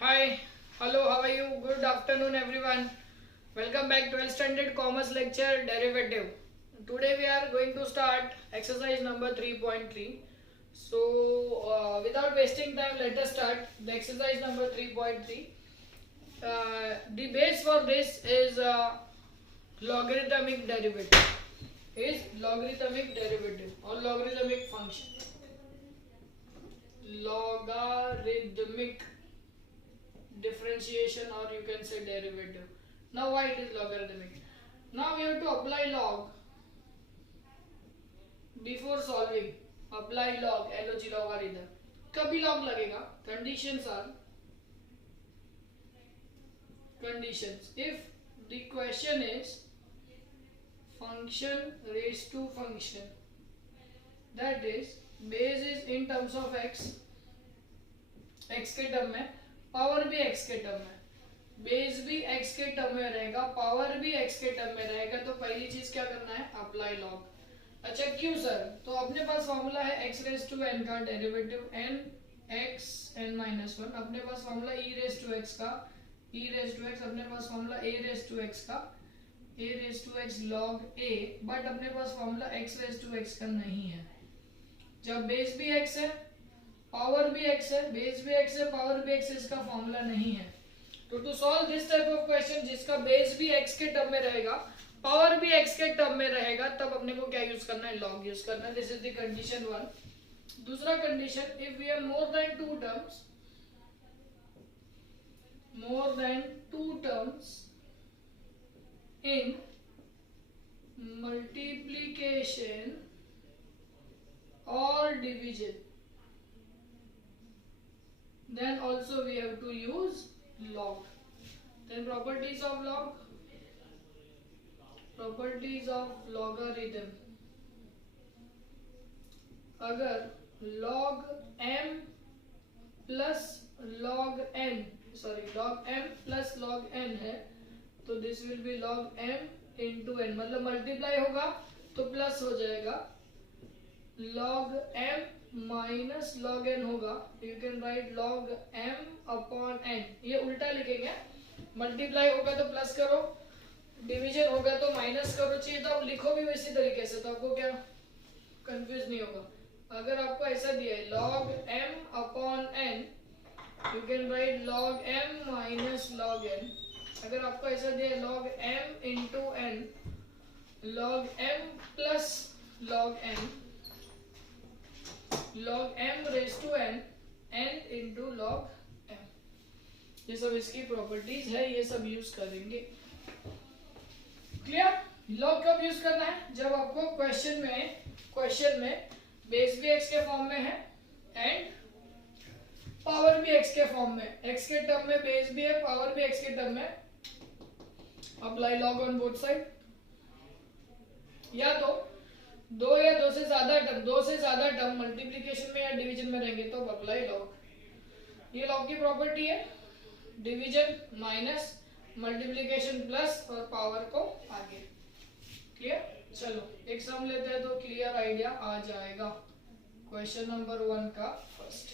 Hi, hello, how are you? Good afternoon, everyone. Welcome back to 12th Standard Commerce Lecture Derivative. Today we are going to start exercise number 3.3. So, without wasting time, let us start the exercise number 3.3. The base for this is logarithmic derivative. Is logarithmic derivative or logarithmic function. Logarithmic differentiation, or you can say derivative. Now why it is logarithmic? Now we have to apply log before solving. Apply log, log logarithm. कभी log लगेगा? Conditions are conditions. If the question is function raised to function, that is base is in terms of x, x के term में, power भी x के term में, base भी x के term में रहेगा, पावर भी x के टर्म में रहेगा, तो पहली चीज क्या करना है? Apply log. अच्छा क्यों सर? तो अपने पास फॉर्मूला है x रेज टू n का derivative n x n minus one, अपने पास formula e raise to x का e रेज टू x, अपने पास formula a raise to x का a raise to x log a, but अपने पास formula x raise to x का नहीं है. जब बेस भी x है, पावर भी x है, बेस भी x है, पावर भी x है, इसका फॉर्मूला नहीं है. तो to solve this type of question जिसका बेस भी x के टर्म में रहेगा, पावर भी x के टर्म में रहेगा, तब अपने को क्या यूज करना है? लॉग यूज करना है. This is the condition one. दूसरा condition, if we have more than two terms in multiplication or division, then also we have to use log. Then properties of log, properties of logarithm. अगर log m plus log n, log m plus log n है, तो this will be log m into n, मतलब multiply होगा तो plus हो जाएगा. log m minus log n होगा, you can write log m upon n. ये उल्टा लिखेंगे, मल्टीप्लाई होगा तो प्लस करो, डिवीजन होगा तो माइनस करो. चाहिए तो आप लिखो भी वैसी तरीके से, तो आपको क्या कंफ्यूज नहीं होगा. अगर आपको ऐसा दिया है log m upon n, you can write log m minus log n. अगर आपको ऐसा दिया है log m into n, log m plus log n, log m raise to n, n into log m. ये सब इसकी प्रॉपर्टीज है, ये सब यूज करेंगे. क्लियर? लॉग कब यूज करना है? जब आपको क्वेश्चन में बेस भी x के फॉर्म में है एंड पावर भी x के फॉर्म में, x के टर्म में बेस भी है, पावर भी x के टर्म में. Apply log on both side. या तो दो या दो से ज्यादा टर्म मल्टीप्लिकेशन में या डिवीजन में रहेंगे तो अप्लाई लॉग. ये लॉग की प्रॉपर्टी है, डिवीजन माइनस, मल्टीप्लिकेशन प्लस और पावर को आगे. क्लियर? चलो एक सम लेते हैं तो क्लियर आइडिया आ जाएगा. क्वेश्चन नंबर 1 का first.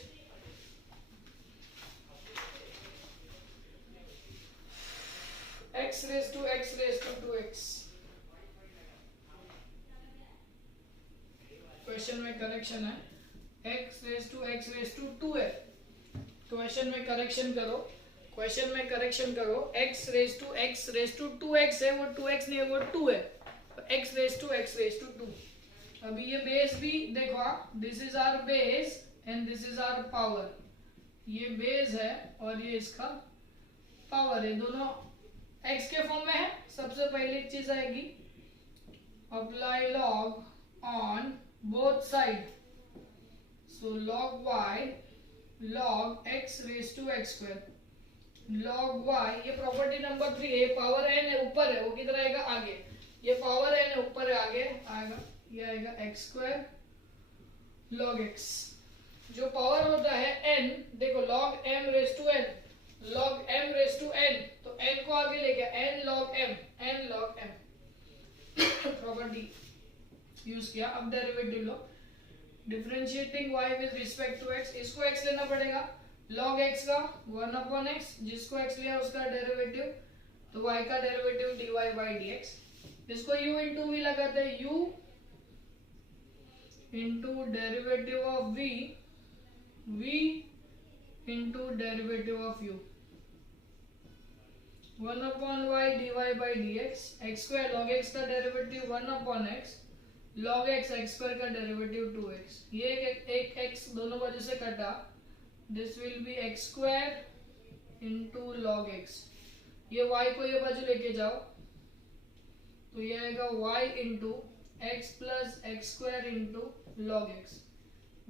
x raise to 2x. Question में करेक्शन है, x रेज टू 2 है. क्वेश्चन में करेक्शन करो, x रेज टू 2x है, वो 2x नहीं है, वो 2 है. x raise to 2. अभी ये बेस भी देखो, this is our base and this is our power. ये बेस है और ये इसका पावर है, दोनों x के फॉर्म में है. सबसे पहली चीज आएगी apply log on both side. So log y log x raised to x square. log y, ये प्रॉपर्टी नंबर 3 है. पावर n है, ऊपर है, वो किधर आएगा? आगे. ये पावर n है, ऊपर है, आगे आएगा. ये आएगा x square log x. जो पावर होता है n, देखो log m raised to n, log m raised to n, तो n को आगे ले गया, n log m property use किया. अब डेरिवेटिव लो, differentiating y with respect to x, इसको x लेना पड़ेगा log x का 1/x, जिसको x लिया उसका डेरिवेटिव, तो y का डेरिवेटिव dy by dx। इसको u इंटू वी लगाते हैं, u into derivative of v, v into derivative of u, 1/y dy by dx, x square log x का derivative 1/x, log x x square का derivative 2x। ये एक x दोनों बाजू से कटा, this will B x square into log x। ये y को ये बाजू लेके जाओ तो ये आएगा y into X plus X square into log x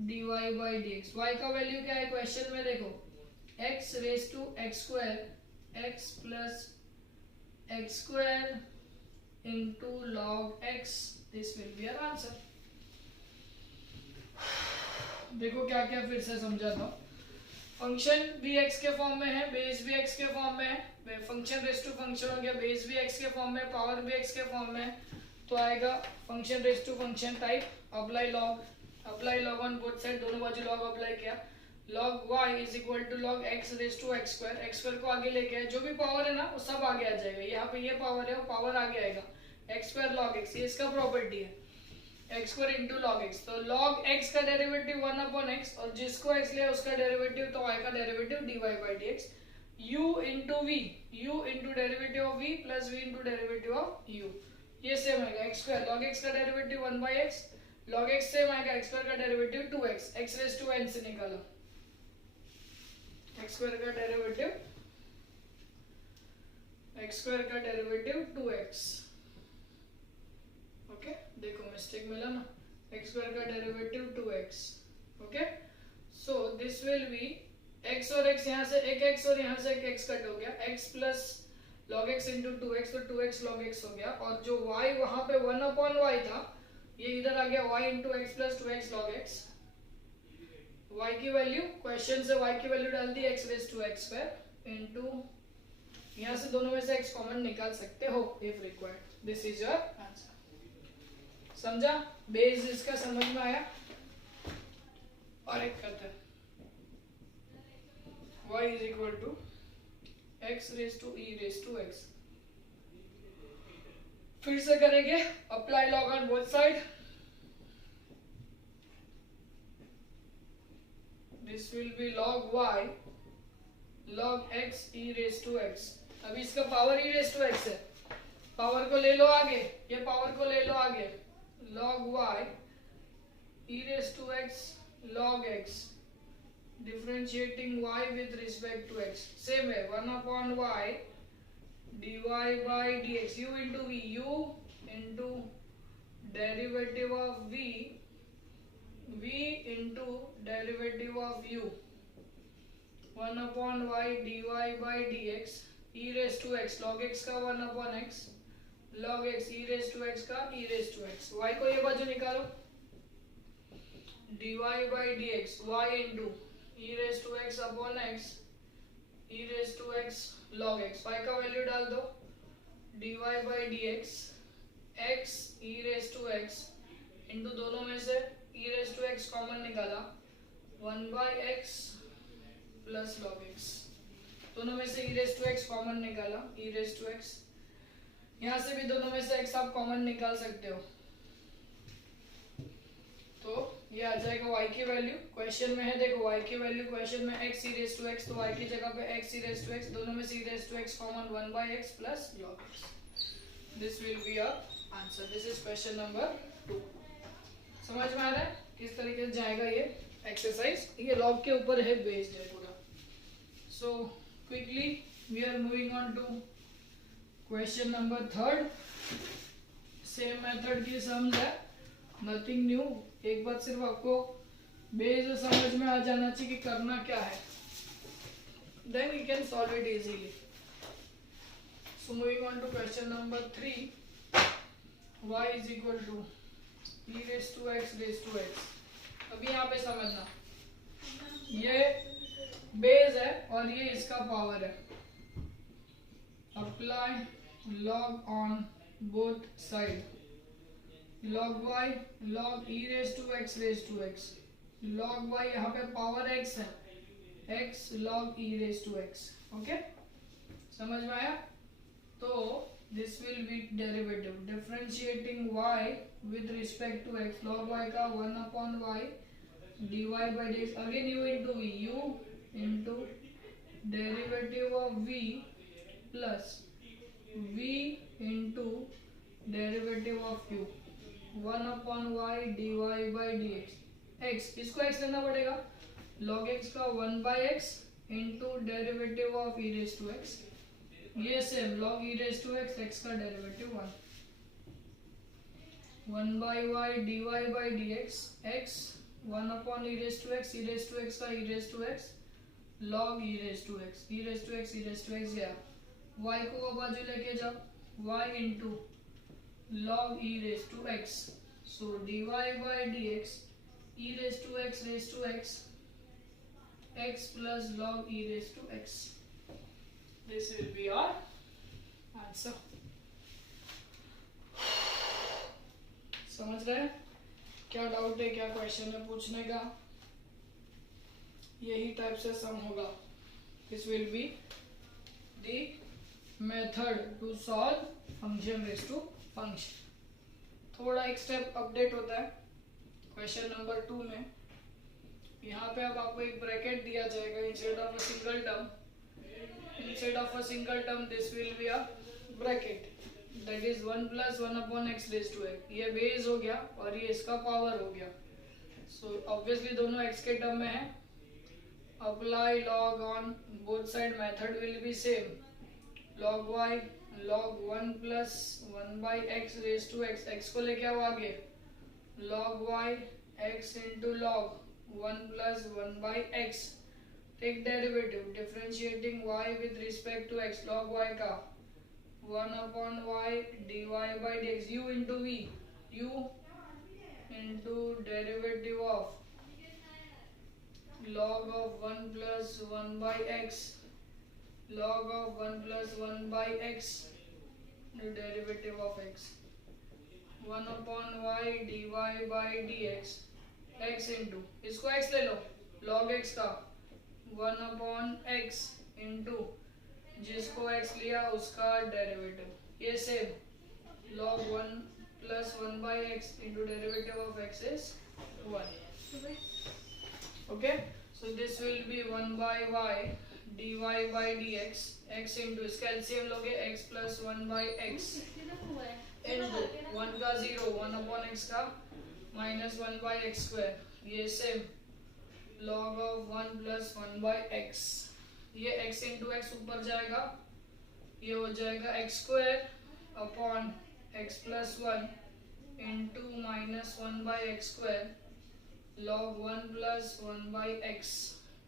dy by dx। y का वैल्यू क्या है क्वेश्चन में देखो, x raise to X square x plus X square into log x, this will be our answer. देखो क्या क्या फिर से समझाता हूँ। फंक्शन भी x के फॉर्म में है, बेस भी x के फॉर्म में है, फंक्शन रेज टू फंक्शन हो गया, बेस भी x के फॉर्म में, पावर भी x के फॉर्म में है, तो आएगा function raise to function type, apply log on both side, दोनों बाजू लॉग अप्लाई किया, log y is equal to log x raise to X square को आगे लेके आए, जो भी पावर है ना वो सब आगे आ जाएगा, यहाँ पे ये पावर है वो पावर आगे आएगा, एक्स स्क्वायर log x, ये इसका प्रॉपर्टी है, x square into log x, तो लॉग एक्स का डेरिवेटिव 1/x, और जिसको x लिया उसका डेरिवेटिव, तो y का derivative dy by dx, u into v, u into derivative of v plus v into derivative of u, ये सेम आएगा, एक्स स्क्वायर लॉग एक्स का derivative 1/x, log X same आएगा, X square का derivative 2x, x raise to n से निकाला, X square का derivative, X square का derivative 2x। Okay देखो मिस्टेक मिला ना, एक्स स्क्वायर का derivative 2x। Okay so this will B x और x, यहाँ से एक x और यहाँ से एक x कट हो गया, x plus log x into 2x, तो 2x log x हो गया, और जो y वहां पे 1/y था ये इधर आ गया y into X plus 2x log x। y की वैल्यू क्वेश्चन से y की वैल्यू डाल दी, x raise to X square into, यहाँ से दोनों में से x कॉमन निकाल सकते हो if required, this is your answer. समझा, बेस इसका समझ में आया। और एक करते हैं, y is equal to X raise to E raise to X, फिर से करेंगे, apply log on both side, this will be log y log x e raise to x. अभी इसका power e raise to x है, power को ले लो आगे, ये पावर को ले लो आगे, log y e raised to x log x, differentiating y with respect to x, same है 1/y dy by dx, u into v, u into derivative of v, v into derivative of u, 1/y dy by dx, e raised to x log x का 1/x log x e raise to x का e raise to x, y को ये बाजू निकालो, dy by dx y into e raise to x upon x e raise to x log x, y का value डाल दो, dy by dx x e raise to x into दोनों में से e raise to x common निकाला, 1/x plus log x, दोनों में से e raise to x common निकाला, e रेज टू एक्स, यहाँ से भी दोनों में से x आप कॉमन निकाल सकते हो, तो ये आ जाएगा y की वैल्यू, क्वेश्चन में है देखो y की वैल्यू क्वेश्चन में x e raise to x, तो y की जगह पे x e raise to x, दोनों में से e raise to x common 1/x plus log x, this will be your answer, this is question number 2। समझ में आ रहा है किस तरीके से जाएगा ये एक्सरसाइज, ये लॉग के ऊपर है बेस्ड है पूरा। So quickly we are moving on to question number 3, same method की सम्स है, नथिंग न्यू, एक बात सिर्फ आपको बेस समझ में आ जाना चाहिए कि करना क्या है, then you can solve it easily. So moving on to question number 3, y is equal to e raise to x, अभी यहाँ पे समझना, ये बेस है और ये इसका पावर है, apply log on both side, log y log e raised to x log y, यहाँ पे पावर x है, x log e raised to x. Okay, समझ में आया? तो this will be derivative differentiating y with respect to x log y का 1 upon y dy by dx again u into v, u into derivative of v plus v into derivative of u 1 upon y dy by dx. x इसको x लेना पड़ेगा, log x का 1 by x into derivative of e raised to x. ये same log e raised to x, x का derivative 1 by y dy by dx x 1 upon e raised to x का e raised to x log e raised to x गया, y को बाजू लेके जाओ y into log e raised to x, so dy by dx e raised to x x plus log e raised to x. This will be our answer. समझ रहे हैं? क्या doubt है, क्या क्वेश्चन है पूछने का? यही टाइप से सम होगा. This will be the method to solve function raised to function. थोड़ा एक स्टेप अपडेट होता है क्वेश्चन नंबर 2 में. यहाँ पे अब आपको एक ब्रैकेट दिया जाएगा instead of a single term. Instead of a single term, this will be a bracket. That is 1 plus 1 upon x raised to x. ये बेस हो गया और ये इसका पावर हो गया. So obviously दोनों x के टर्म में है. Apply log on both side, method will be same. Log y log 1 plus 1 by x raised to x. x को लेके आओ आगे. Log y x into log 1 plus 1 by x. Take derivative differentiating y with respect to x log y का 1 upon y dy by dx u into v, u into derivative of log of 1 plus 1 by x log of 1 plus 1 by x the derivative of x 1 upon y dy by dx x into इसको x ले लो log x का 1 upon x into जिसको x लिया उसका derivative. ये same log 1 plus 1 by x into derivative of x is 1. Okay, so this will be 1 by y dy by dx x into इसका LCM लोगे x plus 1 by x into 1 का 0 1 upon x का minus 1 by x square. ये same log of 1 plus 1 by x. ये x into x ऊपर जाएगा, ये हो जाएगा x square upon x plus 1 into minus 1 by x square log 1 plus 1 by x.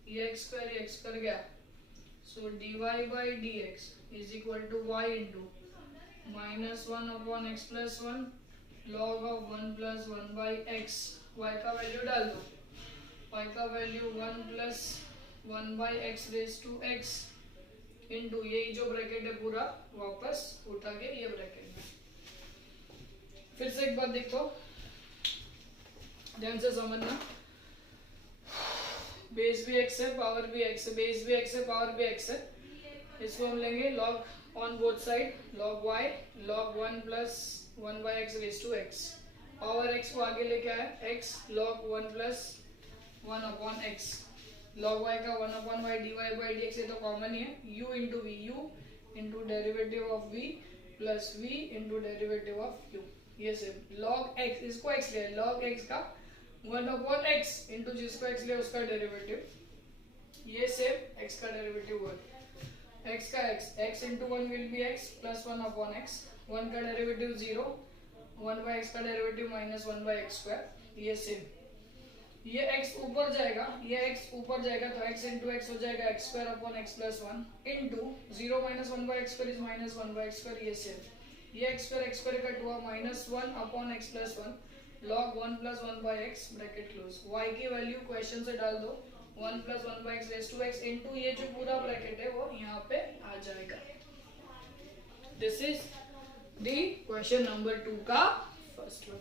ये x square गया. So dy by dx is equal to y into minus 1 upon x plus 1 log of 1 plus 1 by x. y का value डाल दो. y का value 1 plus 1 by x raised to x into यही जो bracket है पूरा वापस उठा के ये ब्रैकेट में. फिर से एक बात देखो, ध्यान से समझना. बेस भी x है, पावर भी x है. बेस भी x है, पावर भी x है. इसको हम लेंगे log on both side log y log 1 plus 1 by x raised to x. Power x को आगे लेके आया x log 1 plus 1 upon x log y का 1 upon y dy by dx ये तो कॉमन ही है. u into v, u into derivative of v plus v into derivative of u. ये से log x इसको x ले log x का 1 upon x into जिसको x ले उसका डेरिवेटिव. ये से x का डेरिवेटिव 1 x का x into 1 will be x plus 1 upon x. 1 का डेरिवेटिव 0 1 by x का derivative minus 1 by x square. ये सेम ये x ऊपर जाएगा, ये x ऊपर जाएगा तो x into x हो जाएगा x square upon x plus 1 into 0 minus 1 by x square is minus 1 by x square. ये सेम ये x square कट हुआ minus 1 upon x plus 1 log 1 plus 1 by x bracket close. y की value question से डाल दो 1 plus 1 by x raised to x into ये जो पूरा ब्रैकेट है वो यहाँ पे आ जाएगा. This is the question number 2 का फर्स्ट वन.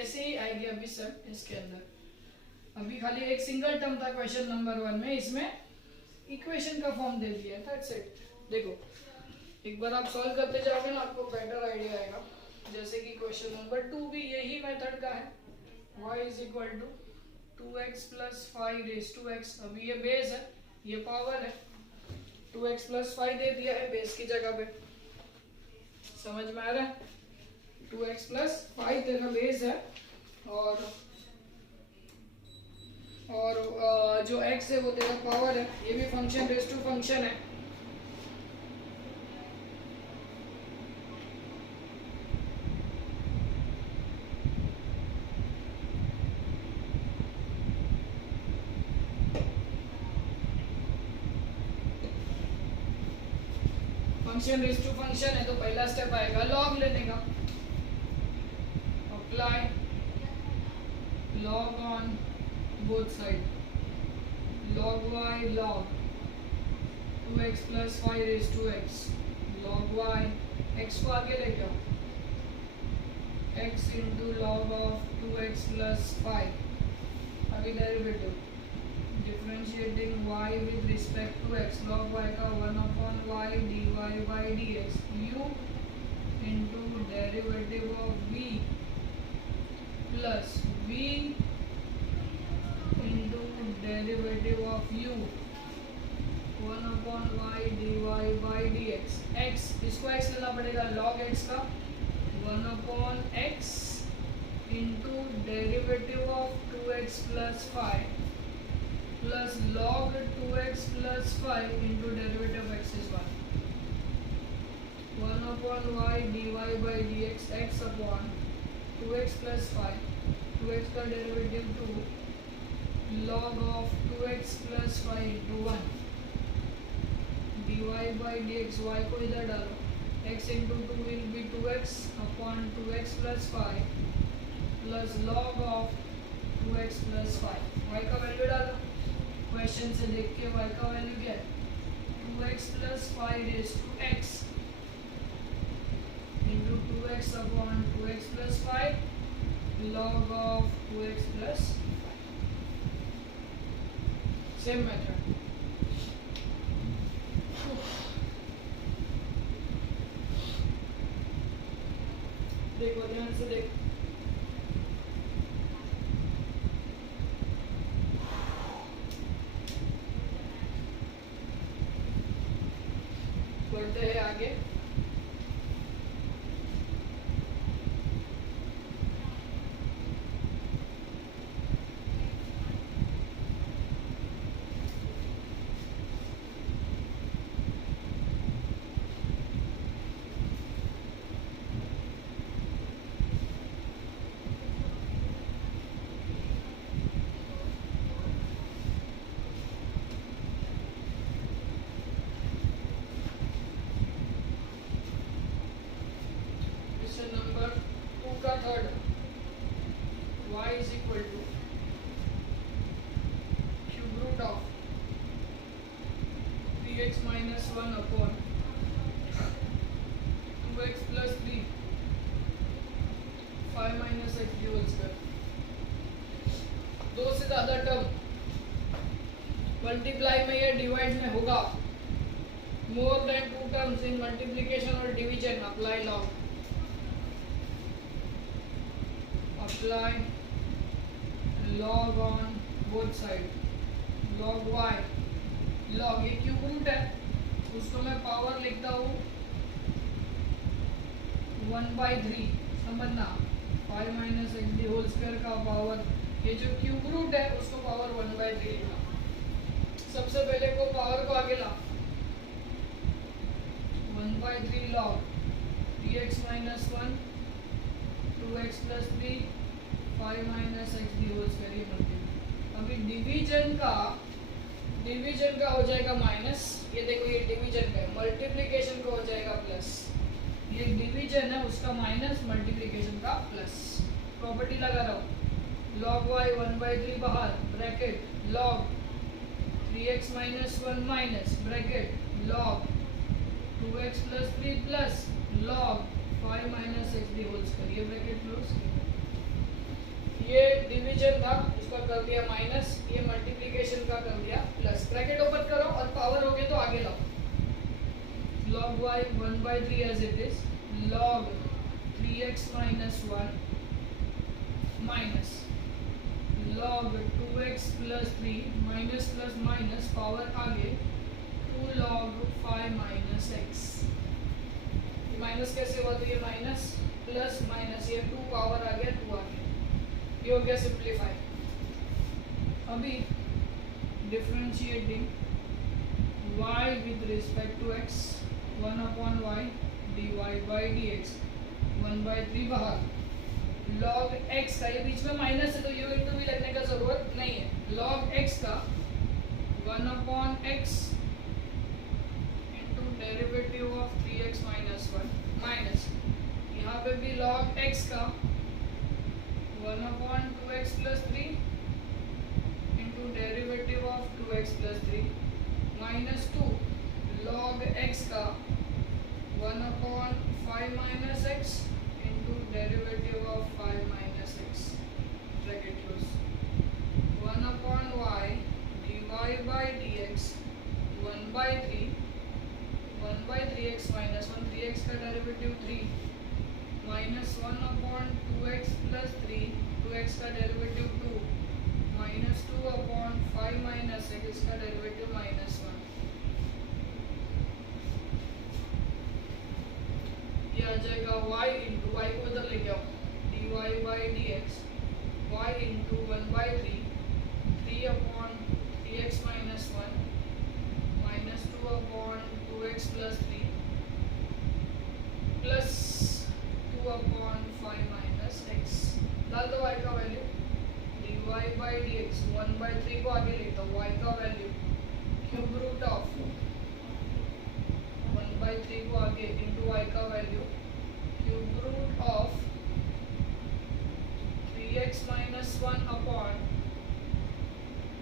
ऐसे ही आएगी अभी सर इसके अंदर. अभी खाली एक सिंगल टर्म था क्वेश्चन नंबर 1 में, इसमें इक्वेशन का फॉर्म दे दिया था। That's it. देखो एक बार आप सॉल्व करते जाओगे ना, आपको बेटर आइडिया आएगा। जैसे कि क्वेश्चन नंबर 2 भी यही मेथड का है। y is equal to 2x plus 5 raise to x। अभी ये बेस है, ये पावर है। 2x प्लस 5 दे दिया है बेस की जगह पे। समझ में आ रहा है? 2x प्लस 5 तेरा बेस है, और जो x है वो तेरा पावर है। ये भी फंक्शन रेज टू फंक्शन है। फंक्शन रेज टू फंक्शन है, तो पहला स्टेप आएगा लॉग लेने का। Apply log on both side, log y log 2x plus 5 raised to x, log y x को आगे ले जाओ, x into log of 2x plus 5। अभी derivative differentiating y with respect to x, log y का 1 upon y dy by dx, u into derivative of v plus v into derivative of u 1 upon y dy by dx। x इसको x लेना पड़ेगा, log x का 1 upon x into derivative of 2x plus 5 plus log 2x plus 5 into derivative of x is 1 upon y dy by dx, x upon 2x plus 5, 2x का derivative 2 log of 2x plus 5 into 1 dy by dx, y को इधर डालो, x into 2 will be 2x upon 2x plus 5 plus log of 2x plus 5। y का value डालो, question से देख के y का वैल्यू क्या है, 2x plus 5 raised to x into 2x upon 2x plus 5 log of 2x plus 5। Same method. देखो ध्यान से देखो, बढ़ते हैं आगे। नंबर 2 का third, y is equal to cube root of 3x minus 1 upon 2x plus 3 5 minus x whole square। दो से ज्यादा टर्म मल्टीप्लाई में या डिवाइड में होगा, more than 2 terms in multiplication और division, apply log. Apply log on both side, log y log, ये cube root है, उसको मैं पावर लिखता हूँ 1/3। समझना, 5 minus x the whole square का पावर, ये जो क्यूब रूट है उसको पावर 1/3 लिखना। सबसे पहले को पावर को आगे ला, 1/3 log 3x minus 1 2x plus 3 5 minus x the whole square, ये मल्टीप्लाई। अभी डिवीजन का हो जाएगा माइनस, ये देखो ये डिवीजन का है, मल्टीप्लिकेशन का हो जाएगा प्लस। ये डिवीजन है उसका माइनस, मल्टीप्लिकेशन का प्लस। प्रॉपर्टी लगा रहा हूँ, log y 1/3 बाहर bracket log 3x minus 1 minus bracket log 2x plus 3 plus log 5 minus x the whole square, ये ब्रैकेट क्लोज। ये डिवीजन था, उसका कर दिया माइनस, ये मल्टीप्लिकेशन का कर दिया प्लस। ब्रैकेट ओपन करो और पावर हो गए तो आगे लाओ। log y 1/3 as it is, log 3x minus 1 minus log 2x plus 3 minus plus minus power आगे 2 log 5 minus x। माइनस कैसे हुआ? तो ये माइनस प्लस माइनस, ये 2 पावर आ गया 2 आ गया, ये हो गया सिंप्लीफाई। अभी differentiating y with respect to x 1 upon y dy by dx 1/3 बाहर, log x का, ये बीच में माइनस है तो u इंटू भी लगने का जरूरत नहीं है, log x का 1 upon x into derivative of 3x minus 1 minus, यहाँ पे भी log x का 1 upon 2x plus 3 into derivative of 2x plus 3 minus 2 log x का 1 upon 5 minus x into derivative of 5 minus x bracket close 1 upon y dy by dx 1/3 1/3x minus 1 3x का derivative 3 minus 1 upon 2x plus 3 2x का derivative 2 minus 2 upon 5 minus x का derivative minus 1। ये आ जाएगा y into, y को इधर लेके आओ, dy by dx y into 1/3 3 upon 3x minus 1 minus 2 upon 2x plus 3 plus 2 upon 5 minus x। डाल दो y का वैल्यू, dy बाई dx 1/3 को आगे लेता हूँ, y का वैल्यू क्यूब रूट ऑफ 1/3 को आगे इंटू y का value cube root of 3x minus 1 upon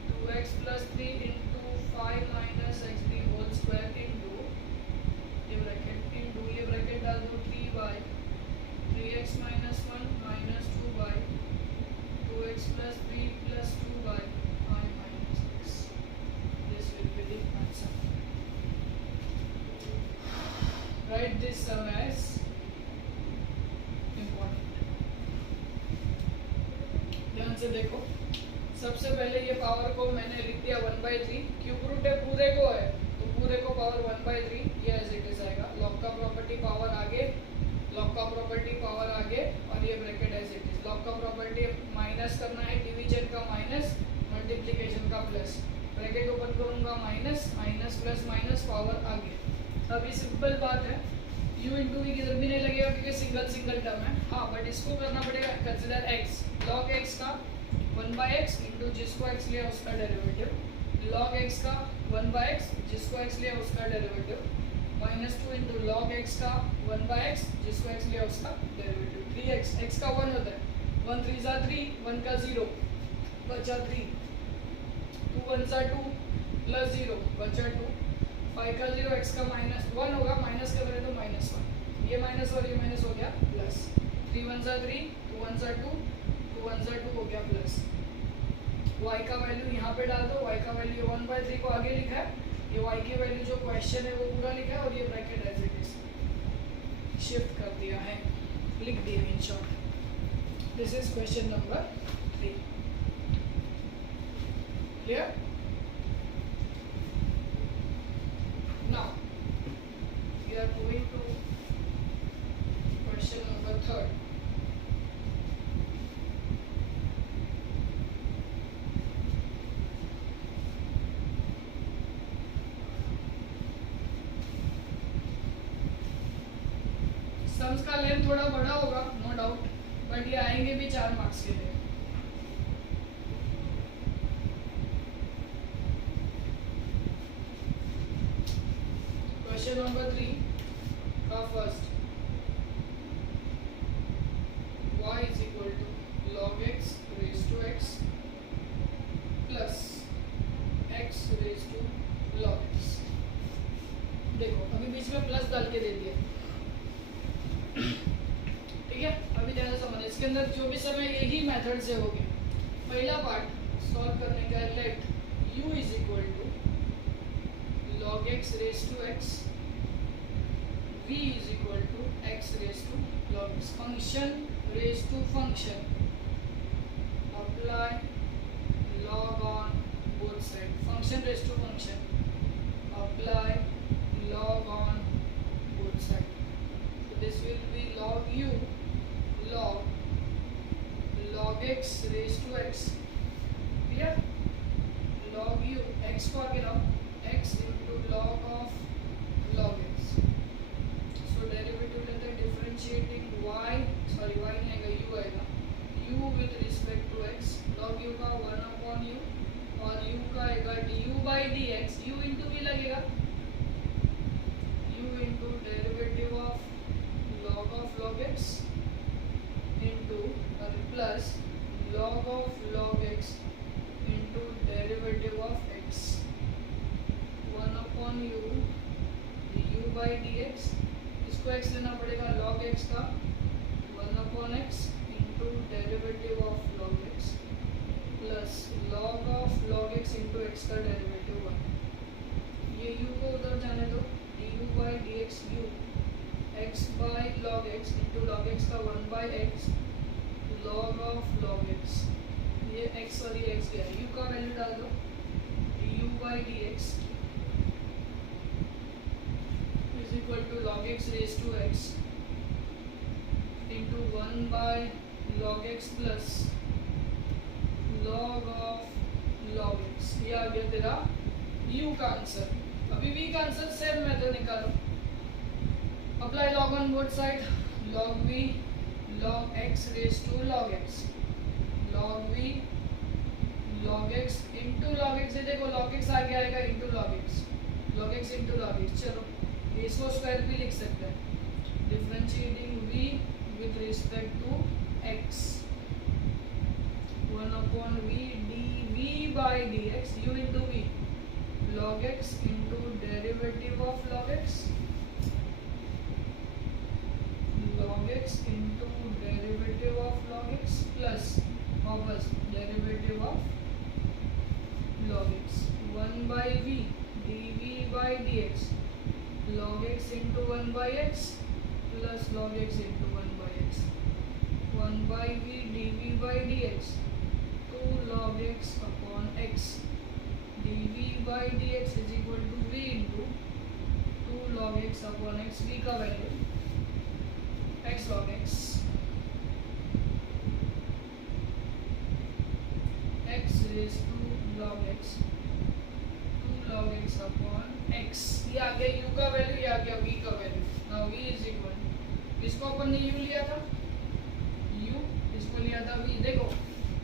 2x plus 3 into 5 minus x the whole square into ये ब्रैकेट डाल दो 3 by 3x minus 1 minus 2 by 2x plus 3 plus 2 by 5 minus x. This will be the answer. Write this sum as important. ध्यान से देखो, सबसे पहले ये power को मैंने लिख दिया 1/3, क्यूब रूट है पूरे को है तो पूरे को पावर 1/3, ये एज इट इज आएगा। लॉग का प्रॉपर्टी पावर आगे, लॉग का प्रॉपर्टी पावर आगे और ये bracket as it is. Log का प्रॉपर्टी माइनस करना है, डिवीजन का माइनस, मल्टीप्लिकेशन का प्लस। ब्रैकेट ओपन करूंगा minus, minus plus minus power आगे। अभी सिंपल बात है, u इंटू वी किधर भी नहीं लगेगा क्योंकि सिंगल सिंगल टर्म है। हाँ बट इसको करना पड़ेगा, कंसिडर x, log x का 1/x इंटू जिसको x लिया उसका डेरिवेटिव, log x का 1/x जिसको x लिया उसका derivative, minus 2 into log X का 1/x जिसको x लिया उसका डेरिवेटिव 3x, x का 1 होता है, 1 3 जा 3, 1 का 0 बचा 3, 2 1 जा 2 प्लस 0 बचा 2, 5 का 0 x का माइनस 1 होगा, माइनस का करें तो माइनस 1, ये माइनस और ये माइनस हो गया प्लस, 3 1 जा 3, 2 1 जा 2, 2 1 जा 2 हो गया प्लस। y का वैल्यू यहाँ पे डाल दो, y का वैल्यू 1/3 को आगे लिखा है, ये y की वैल्यू जो क्वेश्चन है वो पूरा लिखा है और ये bracket as it is shift कर दिया है, लिख दिया in short. This is question number 3। Clear? Now we are going to question number 3। Sums का लेंथ थोड़ा बड़ा होगा नो डाउट, बट ये आएंगे भी 4 मार्क्स के लिए। क्वेश्चन नंबर 3 का first, y is equal to log x raised to x plus x raised to log x। देखो अभी बीच में प्लस डाल के दे दिया, ठीक है? अभी ध्यान से समझ, इसके इसके अंदर जो भी समय यही मेथड से हो गया। पहला पार्ट सॉल्व करने का, let u is equal to log x raise to x, v is equal to x raise to log x, function raise to function, apply log on both side, function raised to function, apply log on both side. So this will be log u log x raised to x, clear? log u x को आगे रहो, x into log of log x. So derivative लेते हैं, differentiating y, sorry y नहीं आएगा, u आएगा, u with respect to x, log u का 1 upon u और u का आएगा du by dx, u into v लगेगा, u into derivative of log x into plus log of log x into derivative of x, 1 upon u du by dx, इसको x लेना पड़ेगा, log x का 1 upon x into derivative of log x plus log of log x into x का derivative 1, ये u को उधर जाने दो, du by dx u x by log x into log x का 1 by x log of log x, ये x और ये x गया, u का वैल्यू डाल दो, du by dx is equal to log x raised to x into 1 by log x plus log of log x, ये आ गया तेरा u का आंसर। अभी v का आंसर सेम मेथड निकालो, apply log on both side, log v log x raised to log x, log v log x into log x, ये देखो log x आगे आएगा into log x, log x into log x, चलो इसको square भी लिख सकते हैं, differentiating v with respect to x, 1 upon v dv by dx, u into v log x into derivative of log x into derivative of log x plus वापस derivative of log x, 1 by v dv by dx log x into 1 by x plus log x into 1 by x, 1 by v dv by dx 2 log x upon x, dv by dx is equal to v into 2 log x upon x, v का value x log x, x raised to log x 2 log x upon x, ये आ गया u का value, ये आ गया v का value. Now v is equal, इसको अपन ने u लिया था, u इसको लिया था v, देखो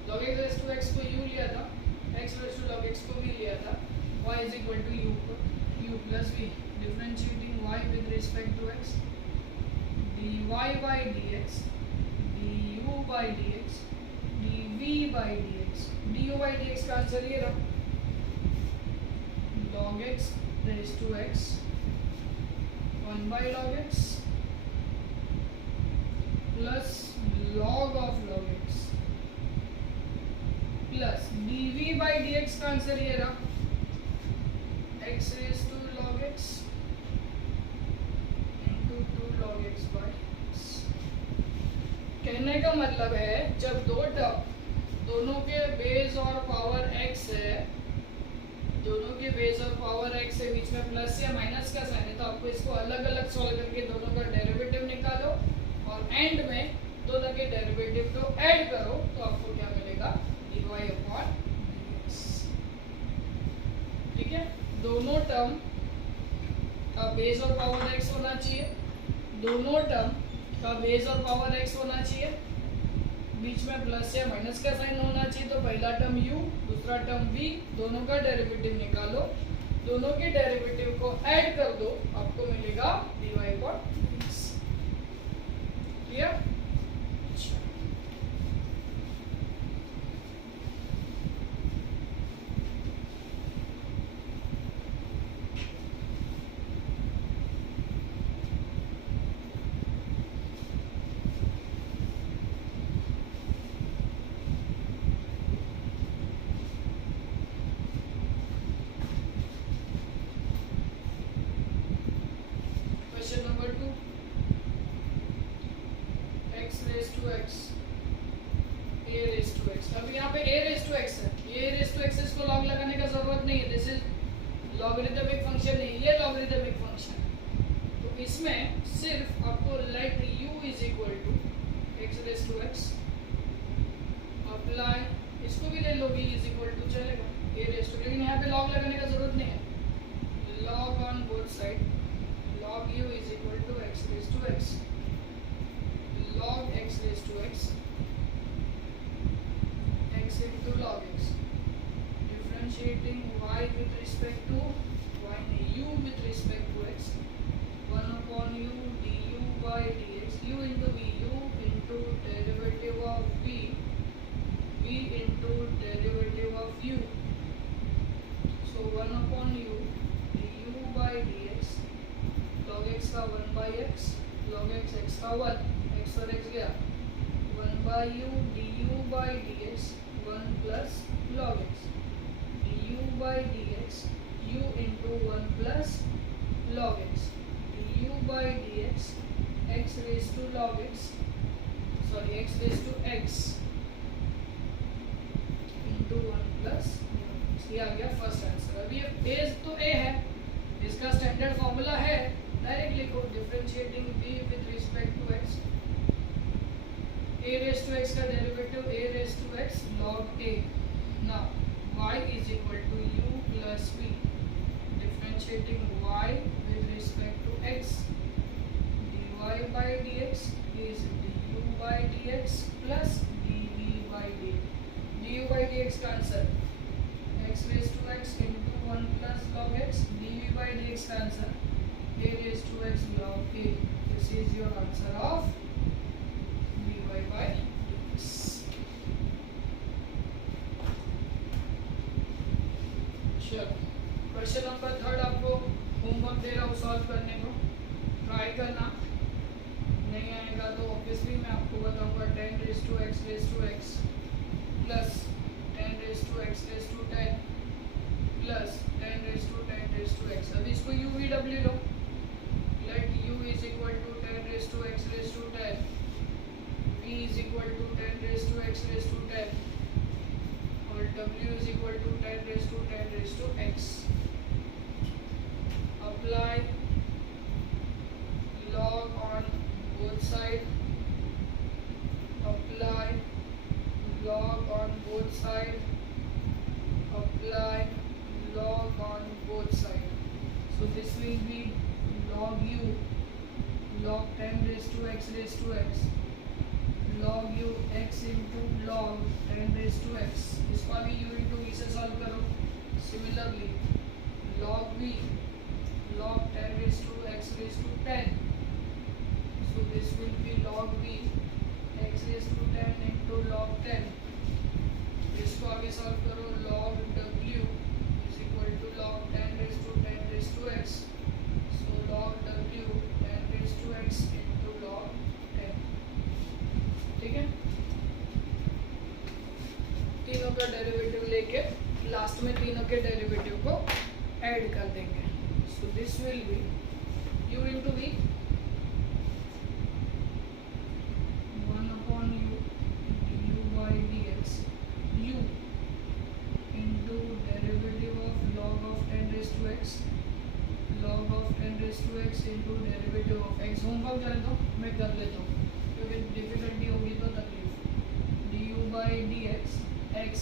log x raised to x को u लिया था, x raised to log x को v लिया था, y is equal to u plus v, differentiating y with respect to x, dy by dx du by dx dv by dx, du by dx का answer ये रहा, log x raised to x 1 by log x plus log of log x plus dv by dx का answer ये रहा, x raised to log x into 2 log x by x। कहने का मतलब है जब दो टर्म दोनों के बेस और पावर x है, दोनों के बेस और पावर x के बीच में प्लस या माइनस का साइन है, तो आपको इसको अलग अलग सॉल्व करके दोनों का डेरिवेटिव निकालो और एंड में दोनों के डेरिवेटिव को ऐड करो, तो आपको क्या मिलेगा, dy upon dx। ठीक है, दोनों टर्म का बेस और पावर x होना चाहिए, दोनों टर्म का बेस और पावर x होना चाहिए, बीच में प्लस या माइनस का साइन होना चाहिए, तो पहला टर्म u दूसरा टर्म v, दोनों का डेरिवेटिव निकालो, दोनों के डेरिवेटिव को ऐड कर दो, आपको मिलेगा dy upon dx। Clear? Raise to x, e raise to x. अब यहाँ पे ए रेस टू एक्स है, ये रेस टू एक्स, इसको लॉग लगाने का जरूरत नहीं है, दिस इज लॉगरिथमिक फंक्शन नहीं, ये लॉगरिथमिक फंक्शन है। तो इसमें सिर्फ आपको let u is equal to x raise to x apply, इसको भी ले लो v इज इक्वल टू चलेगा ए रेस टू, लेकिन यहाँ पे लॉग लगाने का जरूरत नहीं है। Log on both side, log u is equal to x raised to x, log x raised to x, x into log x, differentiating y with respect to y, u with respect to x, 1 upon u du by dx, u into v, u into derivative of v, v into derivative of u, so 1 upon u du by dx, log x का 1 by x, log x x का 1, x और x गया, 1 by u du by dx, 1 plus log x, du by dx, u into 1 plus log x, du by dx, x raised to log x, sorry x raised to x into 1 plus ये आ गया first answer. अभी ये तो a है, इसका standard formula है, direct लिखो differentiating v with respect to x, a raise to x का derivative a raise to x log a, now y is equal to u plus v, differentiating y with respect to x, dy by dx is du by dx plus dv by dx, du by dx का answer x raised to x into 1 plus log x, dv by dx का answer a raised to x log a, this is your answer of dy by dx। चलो question number 3 आपको homework दे रहा हूँ solve करने को, try करना, नहीं आएगा तो ऑब्वियसली मैं आपको बताऊंगा 10 raised to x raised to x plus 10 raised to x raised to 10 plus 10 raised to 10 raised to x। अभी इसको u v w low, let u is equal to 10 raised to x raised to 10, v is equal to 10 raised to x raised to 10 और w is equal to 10 raised to 10 raised to x। apply log on both side, apply log on both side, apply log on both side, so this will be log u log 10 raised to x raised to x, log u x into log 10 raised to x, इसका भी u into v से solve करो। Similarly log v log 10 raised to x raised to 10, so this will be log v x raised to 10 into log 10, इसको आगे solve करो, log w is equal to log 10 raised to 10 raised to x, so log w 10 raised to x into log 10, ठीक है। तीनों का derivative लेके last में तीनों के डेरिवेटिव को ऐड कर देंगे, so this will be u into v 1 upon u du by dx, u into derivative of log of 10 raised to x, log of 10 raised to x into derivative of x। Homework जाने दो, मैं कर लेता हूँ क्योंकि difficulty होगी तो तकलीफ। du by dx x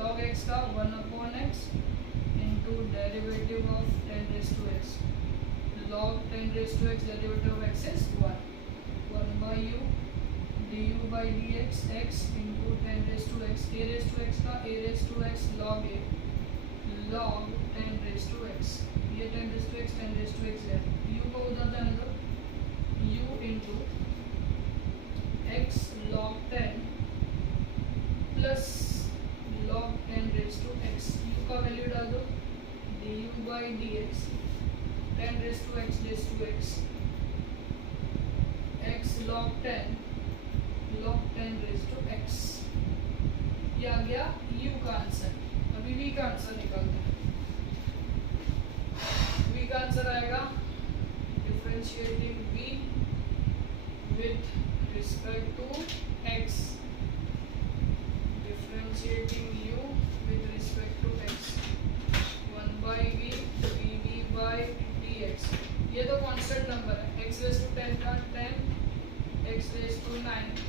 log x का 1 upon x into derivative of 10 raised to x, log 10 raised to x derivative of x is 1, 1 by u du by dx x into 10 raised to x, a raised to x का a raised to x log a log 10 raised to x, ये 10 raised to x 10 raised to x है, u को उधर जाने दो, u into x log 10 plus log 10 raised to x, u का value डाल दो, du by dx 10 raised to x x log 10 raised to x, ये आ गया u का आंसर। अभी v का आंसर निकालते हैं, v का आंसर आएगा differentiating v with respect to x, differentiating u with respect to x, 1 by v dv by dx. ये तो कांस्टेंट नंबर है, x रेज टू 10 का 10, x raise to 9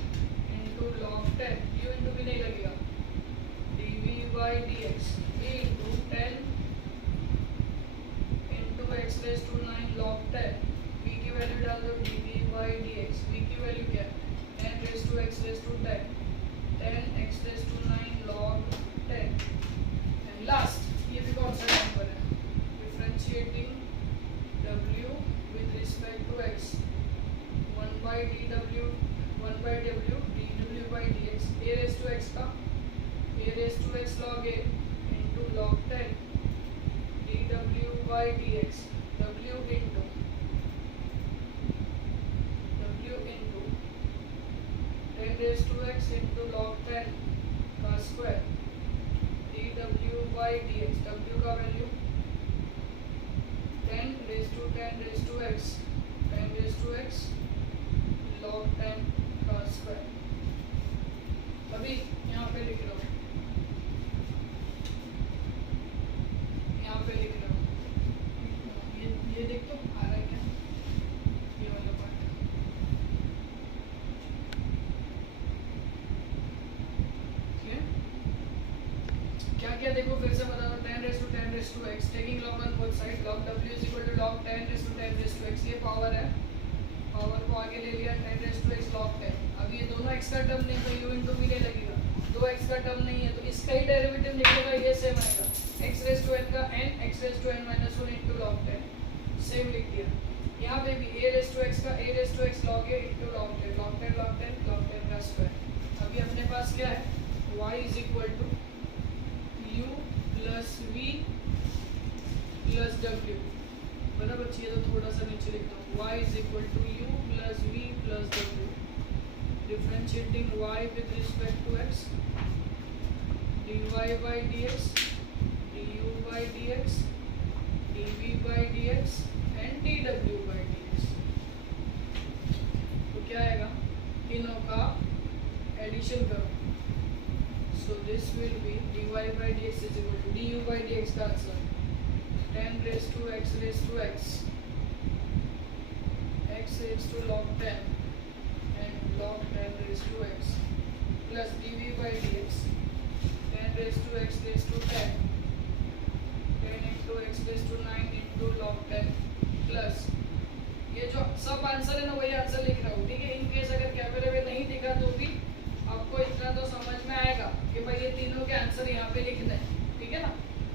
into log 10, u into भी नहीं लगेगा, dv by dx, v into 10 into x raise to 9 log 10, v की value डाल दो, dv by dx, v की वैल्यू क्या है, 10 raise to x raise to 10, 10 x raise to 9 log 10, and last ये भी कौन सा नंबर है, differentiating w with respect to x, 1 by dw, 1 by w dw by dx, a raised to x का a raised to x log a into log 10 dw by dx, w into 10 raised to x into log 10 का square dw by dx, w का value 10 raised to x, 10 raised to x log 10 का square. अभी यहाँ पे लिख रहा हूँ, यहाँ पे लिख रहा हूँ, ये देख तो आ रहा है क्या, ये वाला पार्ट. क्या क्या देखो फिर से बता दो, 10 raised to x, taking log on both sides, log w is equal to log 10 raised to x, ये पावर है, पावर को आगे ले लिया, 10 raised to x log 10. अब ये दोनों x का टर्म नहीं तो u इंटू भी नहीं लगेगा, दो x का टर्म नहीं है तो इसका ही डेरिवेटिव निकलेगा, ये सेम आएगा, x raised to n का n, x raised to n minus 1 into log 10, same लिख दिया. यहाँ पे भी a raised to x का a raised to x log a into log 10, log 10 log 10 log 10 का स्क्वायर. अभी अपने पास क्या है, y is equal to u plus v plus w, बराबर चाहिए तो थोड़ा सा नीचे लिखता हूँ, y is equal to u plus v plus w, differentiating y with respect to x, dy by dx, du by dx, dv by dx and dw by dx. तो क्या आएगा, तीनों का एडिशन करो, so this will be dy by dx is equal to du by dx का answer 10 raised to x raised to x, x raised to log 10 and log 10 raised to x plus dv by dx 10 raised to x raised to 10, 10 into x raised to 9 into log 10 plus ये जो सब answer है ना वही answer लिख रहा हूँ, ठीक है. इन केस अगर कैमरे में नहीं दिखा तो भी आपको इतना तो समझ में आएगा कि भाई ये तीनों के आंसर यहाँ पे लिखने हैं, ठीक है ना.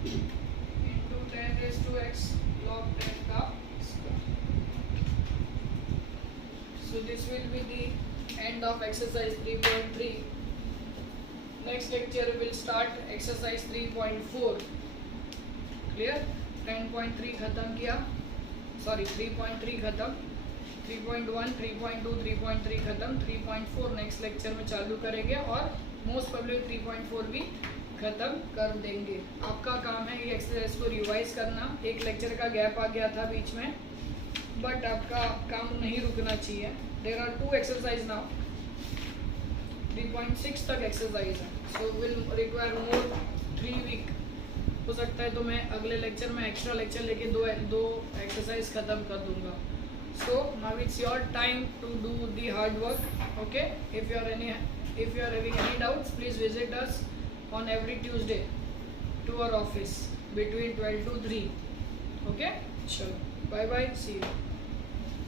into 10 raised to x log 10 का square. So this will be the end of exercise 3.3. Next lecture will start exercise 3.4. Clear? 10.3 खत्म किया, सॉरी 3.3 खत्म, 3.1, 3.2, 3.3 खत्म, 3.4 नेक्स्ट लेक्चर में चालू करेंगे और मोस्ट प्रोबेबली 3.4 भी खत्म कर देंगे. आपका काम है ये एक्सरसाइज को रिवाइज करना. एक लेक्चर का गैप आ गया था बीच में, बट आपका काम नहीं रुकना चाहिए. देयर आर 2 एक्सरसाइज नाउ, 3.6 तक एक्सरसाइज है, so will require more 3 week. हो सकता है तो मैं अगले लेक्चर में एक्स्ट्रा लेक्चर लेके दो एक्सरसाइज खत्म कर दूंगा. So now it's your time to do the hard work. Okay, if you are having any doubts, please visit us on every Tuesday to our office between 12 to 3. Okay, chalo, bye bye, see you.